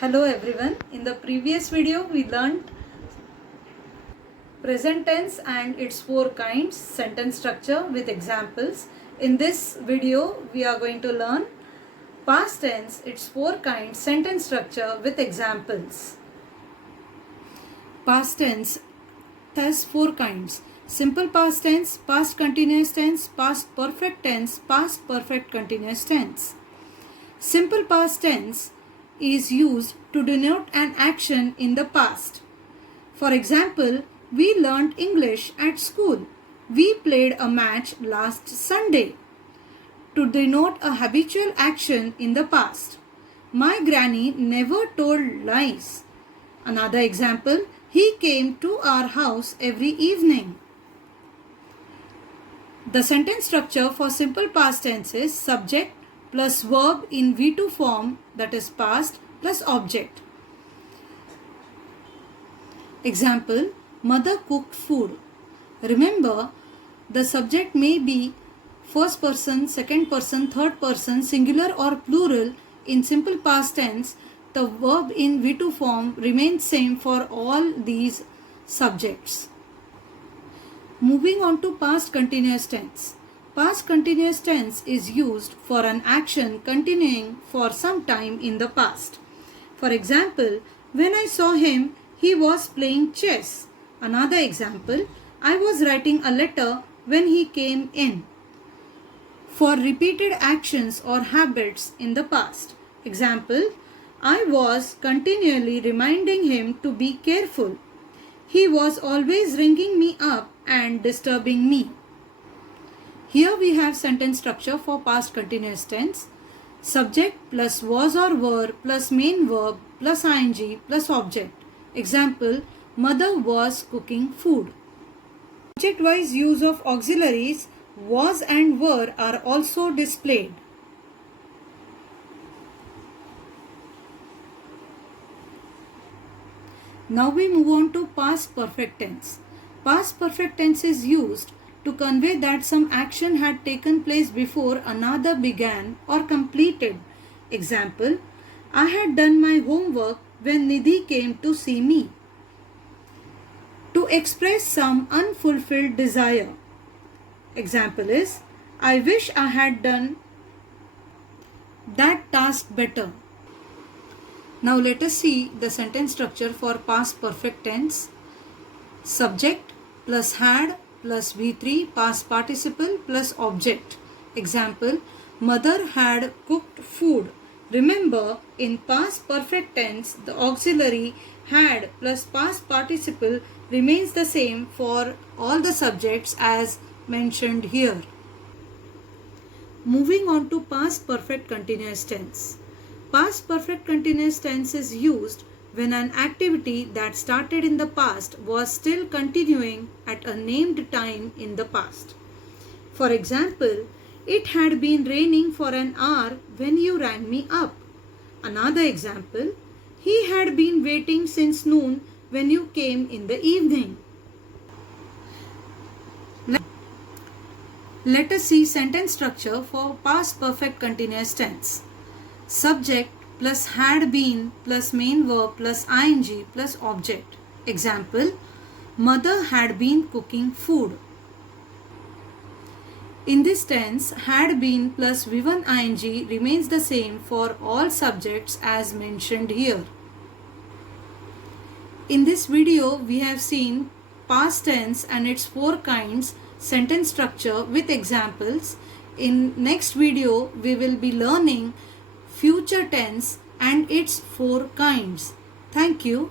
Hello everyone. In the previous video we learned present tense and its four kinds, sentence structure with examples. In this video we are going to learn past tense, its four kinds, sentence structure with examples. Past tense has four kinds: simple past tense, past continuous tense, past perfect tense, past perfect continuous tense. Simple past tense is used to denote an action in the past. For example, we learned English at school. We played a match last Sunday. To denote a habitual action in the past. My granny never told lies. Another example, he came to our house every evening. The sentence structure for simple past tense is subject plus verb in V2 form, that is past, plus object. Example, mother cooked food. Remember, the subject may be first person, second person, third person, singular or plural. In simple past tense, the verb in V2 form remains same for all these subjects. Moving on to past continuous tense. Past continuous tense is used for an action continuing for some time in the past. For example, when I saw him, he was playing chess. Another example, I was writing a letter when he came in. For repeated actions or habits in the past. Example, I was continually reminding him to be careful. He was always ringing me up and disturbing me. Here we have sentence structure for past continuous tense. Subject plus was or were plus main verb plus ing plus object. Example, mother was cooking food. Object-wise use of auxiliaries was and were are also displayed. Now we move on to past perfect tense. Past perfect tense is used to convey that some action had taken place before another began or completed. Example, I had done my homework when Nidhi came to see me. To express some unfulfilled desire. Example is, I wish I had done that task better. Now let us see the sentence structure for past perfect tense. Subject plus had plus V3 past participle plus object. Example, mother had cooked food. Remember, in past perfect tense, the auxiliary had plus past participle remains the same for all the subjects as mentioned here. Moving on to past perfect continuous tense. Past perfect continuous tense is used when an activity that started in the past was still continuing at a named time in the past. For example, it had been raining for an hour when you rang me up. Another example, he had been waiting since noon when you came in the evening. Let us see sentence structure for past perfect continuous tense. Subject plus had been plus main verb plus ing plus object. Example, mother had been cooking food. In this tense, had been plus V1 ing remains the same for all subjects as mentioned here. In this video, we have seen past tense and its four kinds, sentence structure with examples. In next video, we will be learning future tense and its four kinds. Thank you.